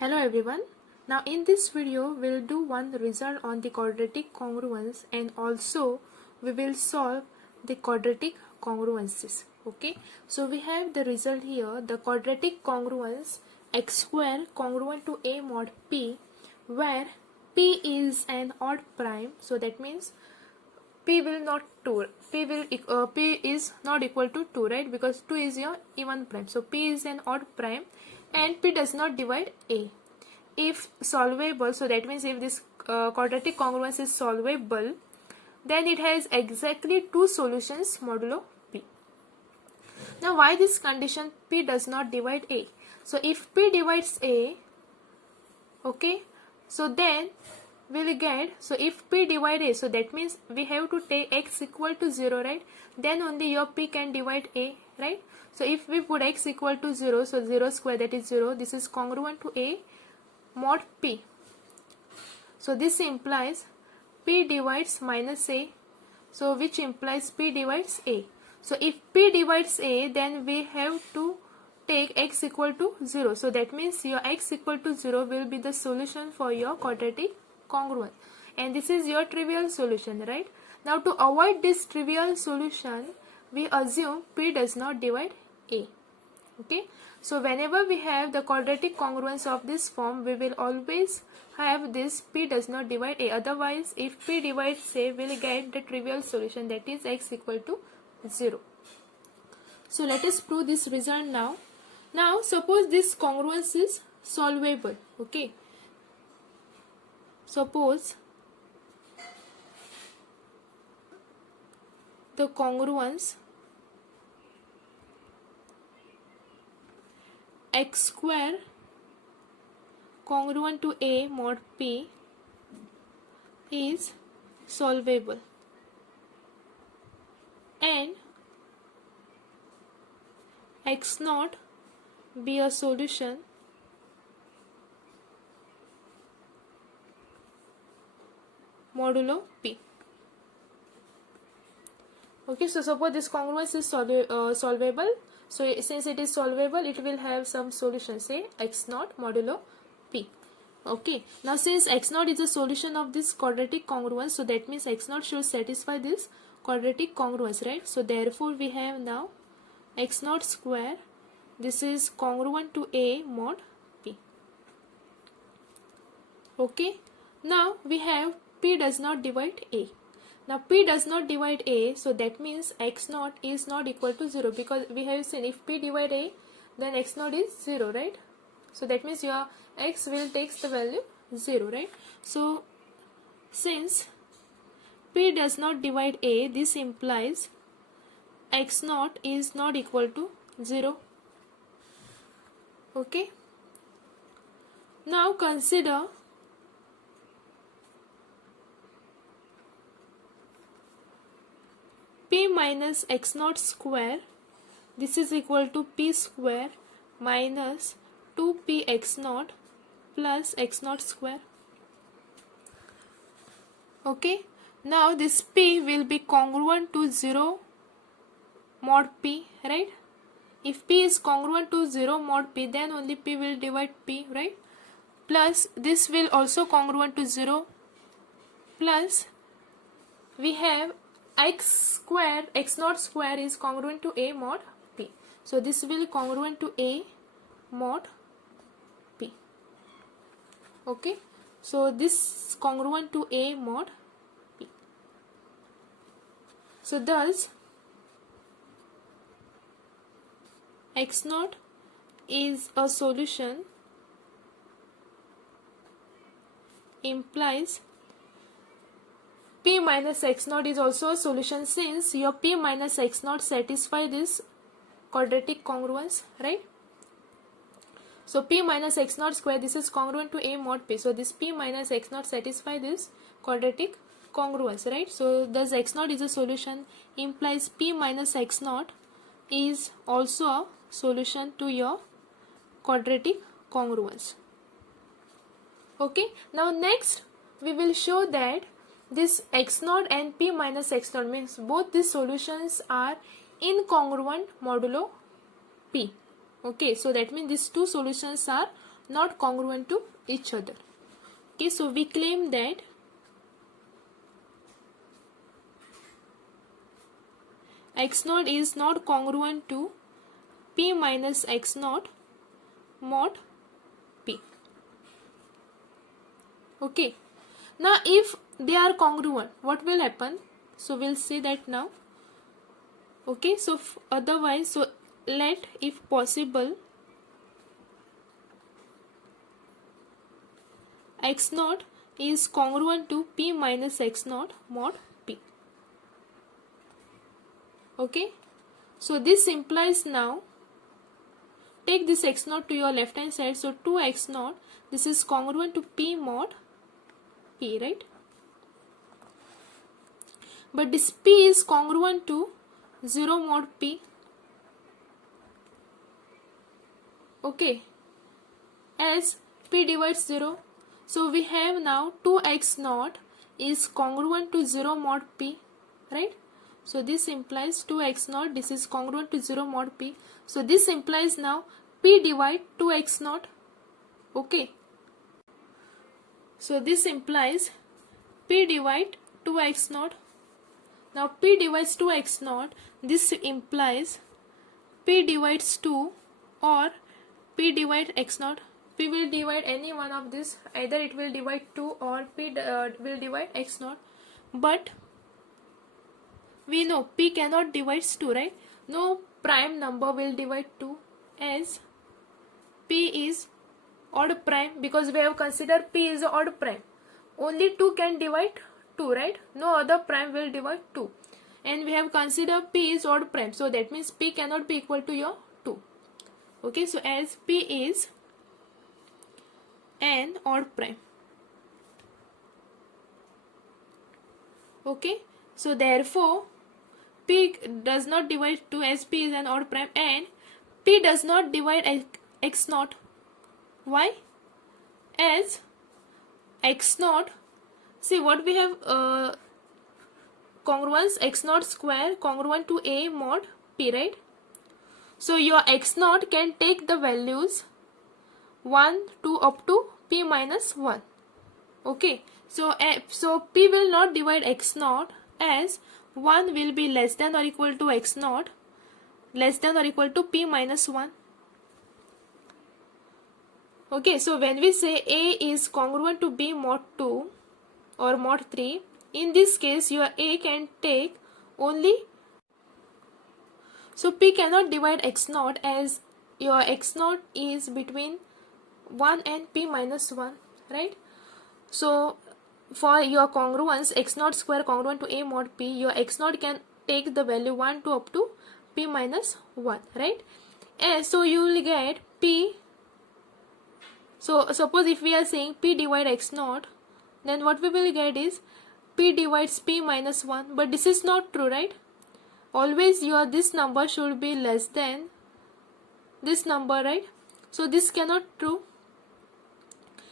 Hello everyone. Now in this video we'll do one result on the quadratic congruence and also we will solve the quadratic congruences. Okay, so we have the result here, the quadratic congruence x square congruent to a mod p, where p is an odd prime, so that means p is not equal to 2, right? Because 2 is your even prime, so p is an odd prime and p does not divide a. If solvable, so that means if this quadratic congruence is solvable, then it has exactly two solutions modulo p. Now why this condition p does not divide a? So if p divides a, okay, so then we'll get, so if p divide a, so that means we have to take x equal to 0, right? Then only your p can divide a, right? So if we put x equal to 0, so 0 square, that is 0, this is congruent to a mod p. So this implies p divides minus a, so which implies p divides a. So if p divides a, then we have to take x equal to 0, so that means your x equal to 0 will be the solution for your quadratic congruence, and this is your trivial solution, right? Now to avoid this trivial solution, we assume p does not divide a. Okay, so whenever we have the quadratic congruence of this form, we will always have this p does not divide a. Otherwise, if p divides a, we will get the trivial solution, that is x equal to 0. So let us prove this result now. Now suppose this congruence is solvable. Okay, suppose the congruence x square congruent to a mod p is solvable and x naught be a solution modulo p. Okay, so suppose this congruence is solvable. So since it is solvable, it will have some solution, say x naught modulo p. Okay, now since x naught is a solution of this quadratic congruence, so that means x naught should satisfy this quadratic congruence, right? So therefore we have now x naught square, this is congruent to a mod p. Okay, now we have p does not divide a. Now p does not divide a, so that means x naught is not equal to 0, because we have seen if p divide a, then x naught is 0, right? So that means your x will takes the value 0, right? So since p does not divide a, this implies x naught is not equal to 0. Okay, now consider p minus x naught square, this is equal to p square minus 2p x naught plus x naught square. Okay, now this p will be congruent to 0 mod p, right? If p is congruent to 0 mod p, then only p will divide p, right? Plus this will also congruent to 0, plus we have x square, x naught square is congruent to a mod p, so this will congruent to a mod p. Okay, so this congruent to a mod p. So thus x naught is a solution implies p minus x naught is also a solution, since your p minus x naught satisfy this quadratic congruence, right? So p minus x naught square, this is congruent to a mod p, so this p minus x naught satisfy this quadratic congruence, right? So thus x naught is a solution implies p minus x naught is also a solution to your quadratic congruence. Okay, now next we will show that this x naught and p minus x naught means both these solutions are incongruent modulo p. Okay, so that means these two solutions are not congruent to each other. Okay, so we claim that x naught is not congruent to p minus x naught mod p. Okay, now if they are congruent, what will happen? So we'll see that now. Okay, so otherwise, so let, if possible, x naught is congruent to p minus x naught mod p. Okay, so this implies now, take this x naught to your left hand side, so 2x naught, this is congruent to p mod p, right? But this p is congruent to 0 mod p. Okay, as p divides 0, so we have now 2x naught is congruent to 0 mod p, right? So this implies 2x naught, this is congruent to 0 mod p. So this implies now p divide 2x naught. Okay, so this implies p divide 2x naught. Now p divides 2x naught, this implies p divides 2 or p divide x naught. P will divide any one of this, either it will divide 2 or p will divide x naught. But we know p cannot divide 2, right? No prime number will divide 2, as p is odd prime, because we have considered p is odd prime. Only 2 can divide 2, right? No other prime will divide 2. And we have considered p is odd prime, so that means p cannot be equal to your 2. Okay, so as p is an odd prime. Okay, so therefore p does not divide 2 as p is an odd prime, and p does not divide x naught. Why? As x naught, see what we have, congruence x naught square congruent to a mod p, right? So your x naught can take the values 1 to up to p minus 1. Okay, so p will not divide x naught, as 1 will be less than or equal to x naught, less than or equal to p minus 1. Okay, so when we say a is congruent to b mod 2 or mod 3, in this case your a can take only, so p cannot divide x naught, as your x naught is between 1 and p minus 1, right? So for your congruence x naught square congruent to a mod p, your x naught can take the value 1 to up to p minus 1, right? And so you will get p. So suppose if we are saying p divide x naught, then what we will get is p divides p minus 1. But this is not true, right? Always your this number should be less than this number, right? So this cannot true,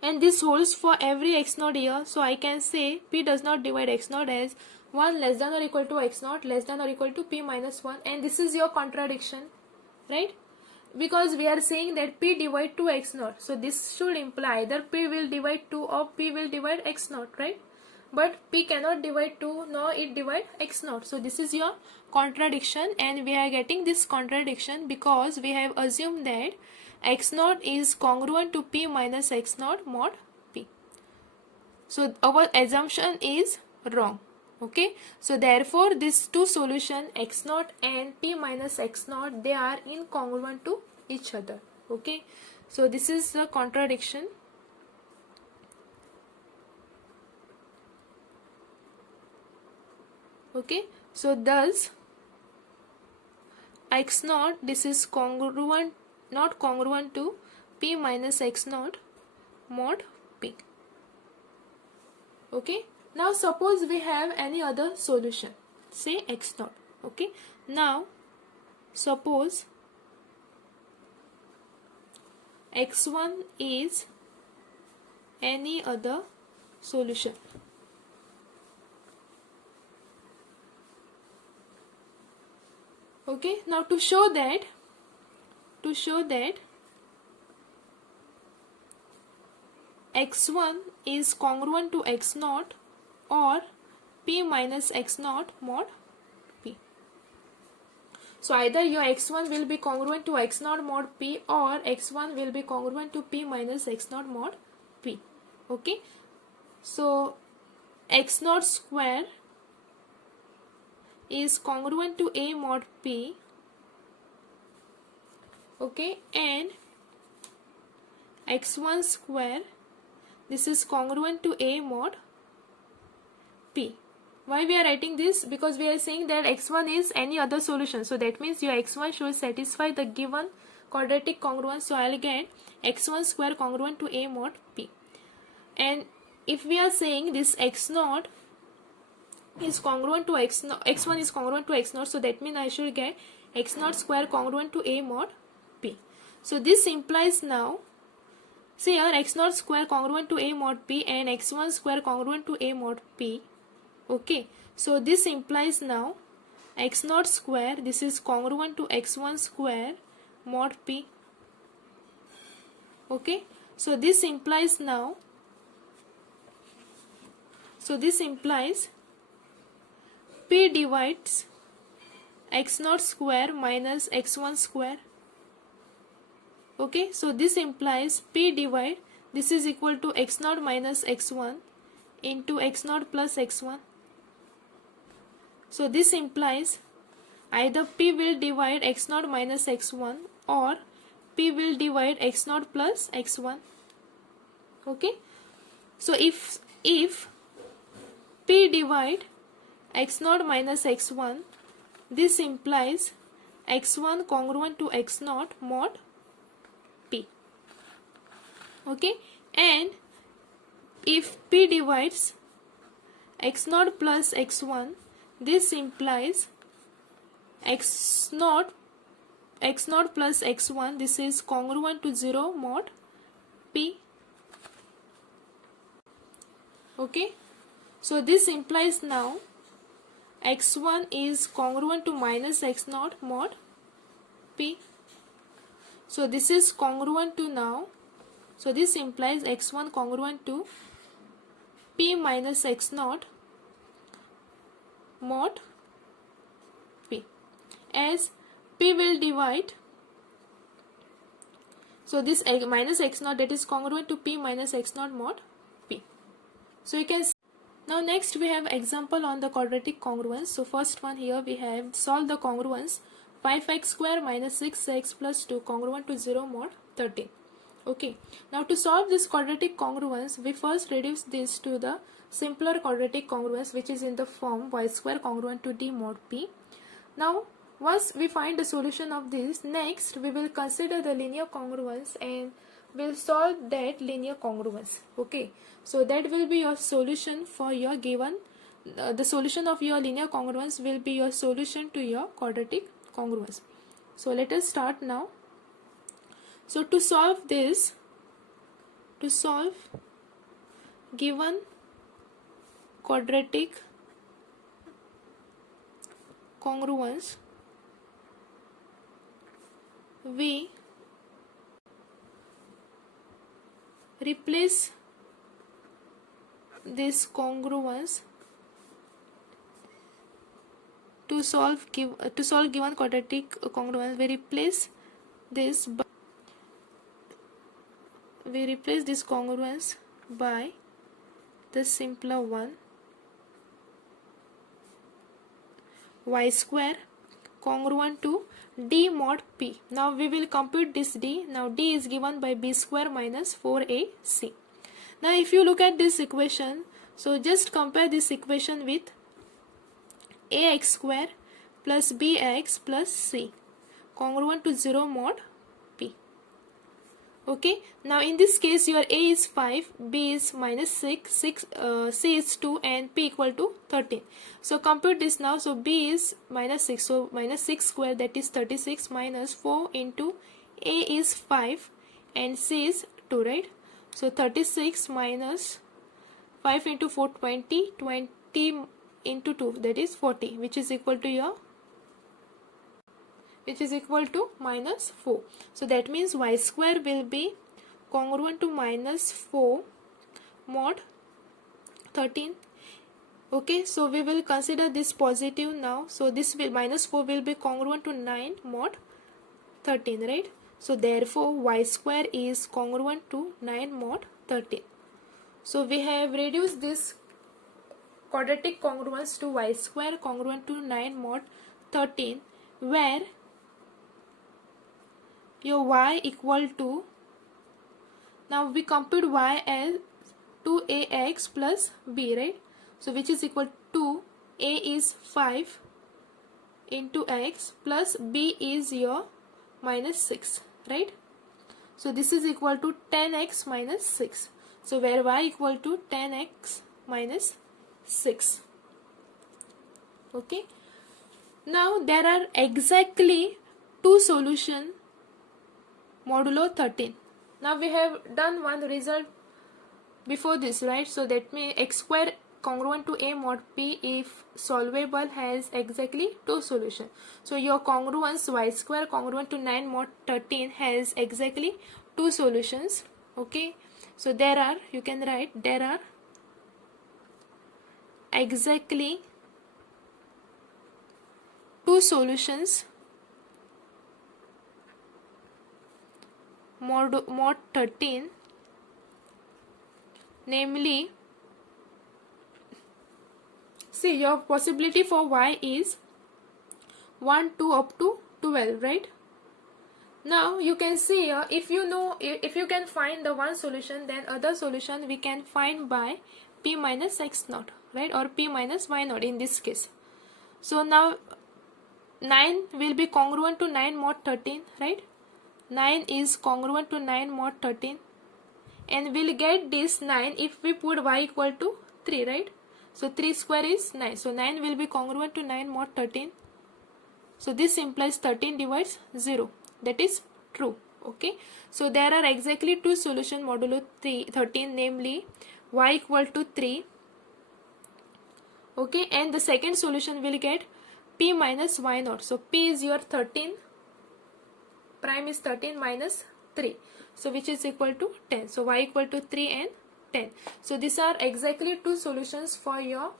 and this holds for every x naught here. So I can say p does not divide x naught as 1 less than or equal to x naught less than or equal to p minus 1, and this is your contradiction, right? Because we are saying that p divide 2 x naught, so this should imply either p will divide 2 or p will divide x naught, right? But p cannot divide 2 nor it divide x naught, so this is your contradiction, and we are getting this contradiction because we have assumed that x naught is congruent to p minus x naught mod p. So our assumption is wrong. Okay, so therefore these two solution x naught and p minus x naught, they are incongruent to each other. Okay, so this is the contradiction. Okay, so thus x naught, this is congruent, not congruent to p minus x naught mod p. Okay, now suppose we have any other solution, say x naught. Okay, now suppose x1 is any other solution. Okay, now to show that x1 is congruent to x naught or p minus x naught mod p. So either your x1 will be congruent to x naught mod p or x1 will be congruent to p minus x naught mod p. Okay, so x naught square is congruent to a mod p. Okay, and x1 square, this is congruent to a mod p. Why we are writing this? Because we are saying that x1 is any other solution. So that means your x1 should satisfy the given quadratic congruence. So I will get x1 square congruent to a mod p. And if we are saying this x naught is congruent to x1 is congruent to x naught, so that means I should get x naught square congruent to a mod p. So this implies now, see here, x naught square congruent to a mod p and x1 square congruent to a mod p. Okay, so this implies now x naught square, this is congruent to x1 square mod p. Okay, so this implies now, p divides x naught square minus x1 square. Okay, so this implies p divide, this is equal to x naught minus x1 into x naught plus x1. So this implies either p will divide x naught minus x1 or p will divide x naught plus x1. Okay, so if p divide x naught minus x1, this implies x1 congruent to x naught mod p. Okay, and if p divides x naught plus x1, this implies x naught plus x1, this is congruent to 0 mod p. Okay, so this implies now x1 is congruent to minus x naught mod p. So this is congruent to now, so this implies x1 congruent to p minus x naught mod p, as p will divide, so this minus x naught, that is congruent to p minus x naught mod p. So you can see. Now next we have example on the quadratic congruence. So first one here we have solve the congruence 5x square minus 6x plus 2 congruent to 0 mod 13. Okay, now to solve this quadratic congruence, we first reduce this to the simpler quadratic congruence, which is in the form y square congruent to d mod p. Now once we find the solution of this, next we will consider the linear congruence and we'll solve that linear congruence. Okay, so that will be your solution for your given, the solution of your linear congruence will be your solution to your quadratic congruence. So let us start now. So to solve this, to solve given quadratic congruence, we replace this congruence to solve given quadratic congruence. We replace this congruence by the simpler one, y square congruent to d mod p. Now we will compute this d. Now d is given by b square minus 4ac. Now if you look at this equation, so just compare this equation with ax square plus bx plus c congruent to 0 mod p. Okay, now in this case your a is 5, b is minus 6, c is 2 and p equal to 13. So compute this now. So b is minus 6, so minus 6 square, that is 36, minus 4 into a is 5 and c is 2, right? So 36 minus 5 into 4, 20, 20 into 2, that is 40, which is equal to minus 4. So that means y square will be congruent to minus 4 mod 13. Okay, so we will consider this positive now. So this will minus 4 will be congruent to 9 mod 13, right? So therefore y square is congruent to 9 mod 13. So we have reduced this quadratic congruence to y square congruent to 9 mod 13, where your y equal to, now we compute y as 2ax plus b, right? So which is equal to a is 5 into x plus b is your minus 6, right? So this is equal to 10x minus 6. So where y equal to 10x minus 6. Okay. Now there are exactly two solutions modulo 13. Now we have done one result before this, right? So that means x square congruent to a mod p if solvable has exactly two solutions. So your congruence y square congruent to 9 mod 13 has exactly two solutions. Okay. So there are, you can write, there are exactly two solutions mod 13, namely, see, your possibility for y is 1 2 up to 12, right? Now you can see here, if you know, if you can find the one solution, then other solution we can find by p minus x naught, right? Or p minus y naught in this case. So now 9 will be congruent to 9 mod 13, right? 9 is congruent to 9 mod 13, and we'll get this 9 if we put y equal to 3, right? So 3 square is 9. So 9 will be congruent to 9 mod 13. So this implies 13 divides 0. That is true. Okay. So there are exactly two solutions modulo 13, namely y equal to 3. Okay. And the second solution will get p minus y naught. So p is your 13. Prime is 13 minus 3. So which is equal to 10. So y equal to 3 and 10. So these are exactly two solutions for your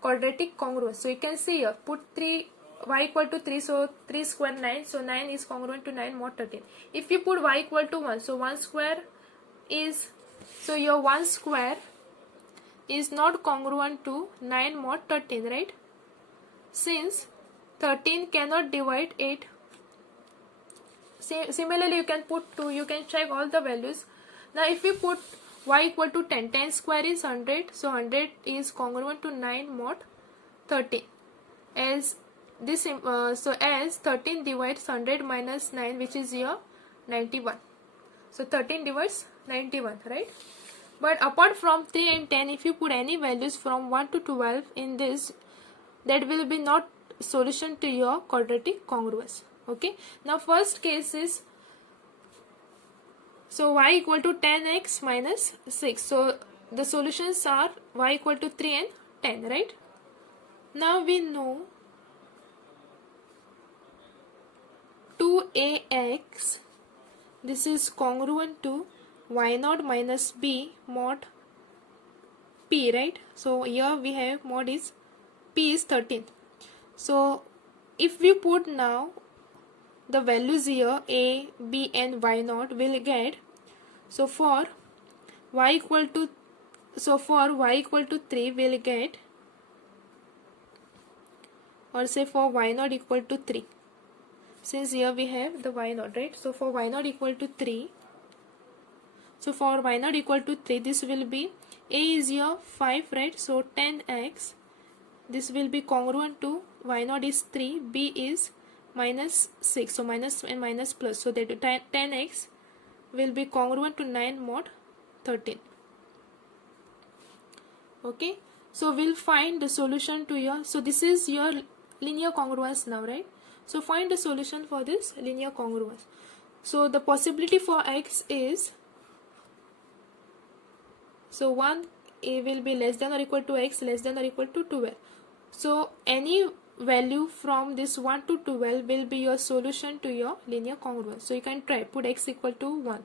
quadratic congruence. So you can see here, put 3, y equal to 3, so 3 square 9, so 9 is congruent to 9 mod 13. If you put y equal to 1, so 1 square is, so your 1 square is not congruent to 9 mod 13, right? Since 13 cannot divide 8. Similarly, you can put 2, you can check all the values. Now if you put y equal to 10, 10 square is 100, so 100 is congruent to 9 mod 13. As this, so as 13 divides 100 minus 9, which is your 91. So 13 divides 91, right? But apart from 3 and 10, if you put any values from 1 to 12 in this, that will be not solution to your quadratic congruence. Okay. Now first case is, so y equal to 10x minus 6. So the solutions are y equal to 3 and 10, right? Now we know 2ax, this is congruent to y naught minus b mod p, right? So here we have mod is p is 13. So if we put now the values here a, b and y naught, will get, so for y equal to, so for y equal to 3 will get, or say for y naught equal to 3, since here we have the y naught, right? So for y naught equal to 3, so for y naught equal to 3, this will be, a is your 5, right? So 10x, this will be congruent to y naught is 3, b is minus 6, so minus and minus plus, so that 10x will be congruent to 9 mod 13. Okay, so we'll find the solution to your, so this is your linear congruence now, right? So find the solution for this linear congruence. So the possibility for x is, so 1 a will be less than or equal to x less than or equal to 12. So any value from this 1 to 12 will be your solution to your linear congruence. So you can try, put x equal to 1.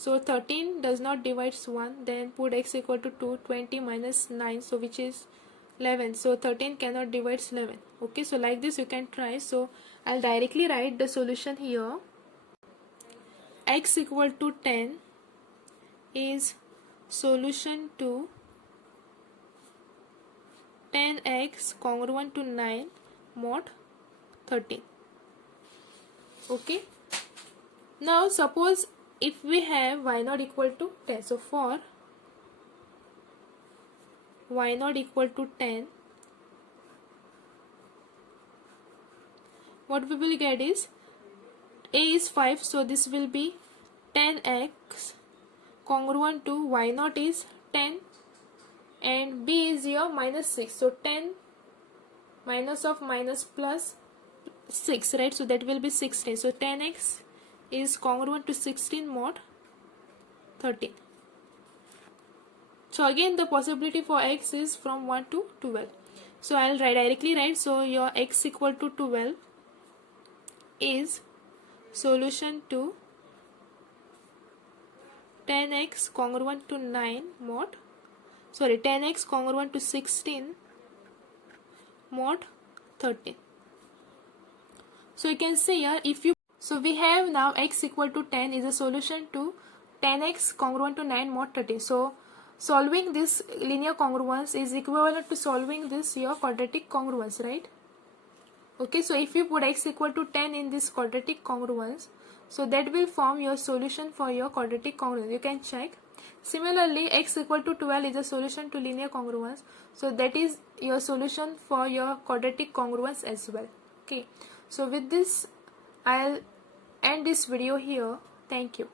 So 13 does not divides 1, then put x equal to 2, 20 minus 9, so which is 11. So 13 cannot divide 11. Okay, so like this you can try. So I'll directly write the solution here. X equal to 10 is solution to 10x congruent to 9 mod 13. Okay. Now suppose if we have y naught equal to 10. So for y naught equal to 10, what we will get is a is 5, so this will be 10x congruent to y naught is 10 and b is your minus 6. So 10 minus of minus plus 6, right? So that will be 16. So 10x is congruent to 16 mod 13. So again the possibility for x is from 1 to 12. So I'll directly write. So your x equal to 12 is solution to 10x congruent to 9 mod 10x congruent to 16 mod 13. So you can see here, so we have now x equal to 10 is a solution to 10x congruent to 9 mod 13. So solving this linear congruence is equivalent to solving this your quadratic congruence, right? Okay, so if you put x equal to 10 in this quadratic congruence, so that will form your solution for your quadratic congruence. You can check. Similarly, x equal to 12 is a solution to linear congruence, so that is your solution for your quadratic congruence as well. Okay, so with this I'll end this video here. Thank you.